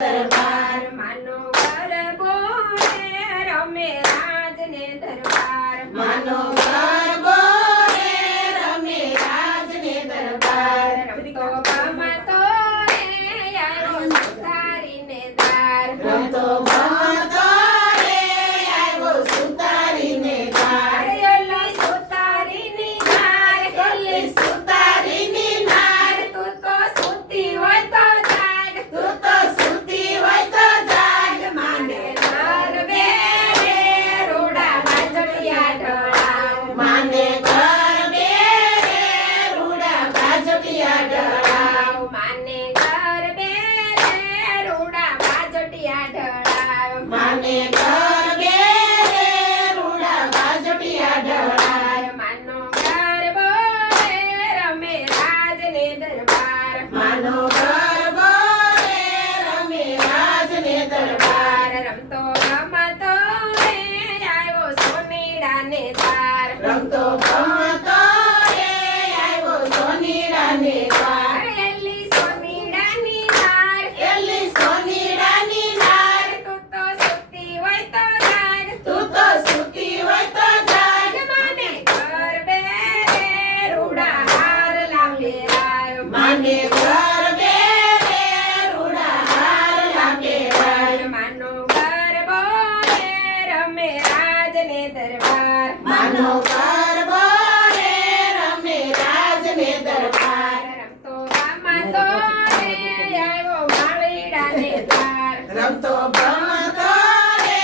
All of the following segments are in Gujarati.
દરબાર માનો ગરબો રે રમે રાજને દરબાર માનો ગરબો રે રમે રાજને દરબાર રમતો ગમતો રે આવ્યો સુતારીને દાર રમતો ગમતો રે આવ્યો સુતારીને દાર ઓલી સુતારીની નાર ઓલી સુતારીની નાર તું તો સૂતી હોય તો જાગ તું તો સૂતી હોય તો જાગ માને ગરબે રે રૂડા બાજડિયા ઢળાવ માને ગરબે રે રૂડા બાજટિયા ઢળાવ માને ગરબે રે રૂડા બાજડિયા ઢળાવ માને ગરબે રે રૂડા બાજટિયા ઢળાવ માનો ગરબો રે રમે રાજને દરબાર માનો ગરબો રે રમે રાજને દરબાર રમતો ગમતો રે આવ્યો સોનીડાને તાર રમતો ગમતો રે આવ્યો સોનીડાને દ્વાર એલી સોનીડાની નાર એલી સોનીડાની નાર તું તો સૂતી હોય તો જાગ તું તો સૂતી હોય તો જાગ માને ગરબે રે રૂડા હાર લાંબેરાયો માને ગરબે રે રૂડા હાર લાંબેરાય માનો ગરબો રે રમે રાજને દરબાર માનો ગરબો રે રમે રાજને દરબાર રમતો ગમતો રે આવ્યો માળીડાને તાર રમતો ગમતો રે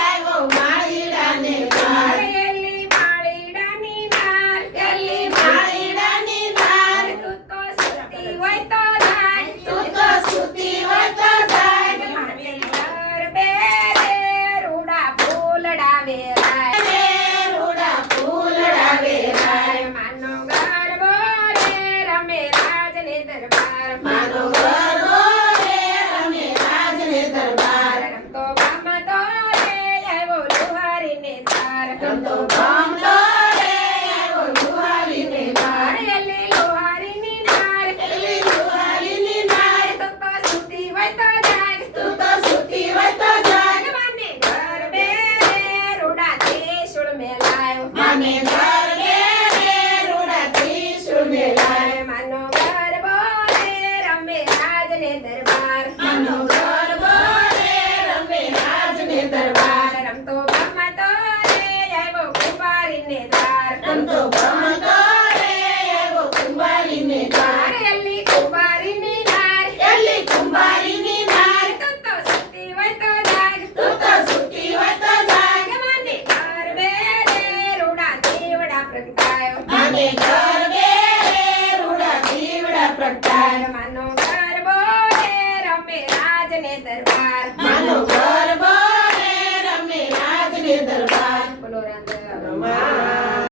આવ્યો માળીડાને દ્વાર એલી માળીડાની નાર એલી માળીડાની નાર તું તો સૂતી હોય તો જાગ તું તો સૂતી હોય તો જાગ માને ગરબે રે રૂડા ફૂલડા વેરાય રે રૂડા ફૂલડા વેરાય માનો ગરબો રે રમે રાજને દરબાર માનો ગરબો રે રમે રાજને દરબાર રમતો ગમતો રે આવ્યો લુહારીને તાર રમતો ગમતો રે આવ્યો લુહારીને દ્વાર એલી લુહારીની નાર એલી લુહારીની નાર તું તો સૂતી હોય તો જાગ તું તો સૂતી હોય તો જાગ માને ગરબે રે રૂડા ત્રિશૂળ મેલાયો માને ગરબે રે રૂડા ત્રિશૂળ મેલાય માનો ગરબો રે રમે રાજને દરબાર માનો ગરબો રે રમે રાજને દરબાર રમતો ગમતો રે આવ્યો કુંભારીને દ્વાર રમતો ગમતો રે આવ્યો કુંભારીને દ્વાર એલી કુંભારીની નાર એલી કુંભારીની નાર તું તો સૂતી હોય તો જાગ તું તો સૂતી હોય તો જાગ માને ગરબે રે રૂડા દેવડા પ્રગટાયો માને ગરબે રે રૂડા દીવડા પ્રગટાય માનો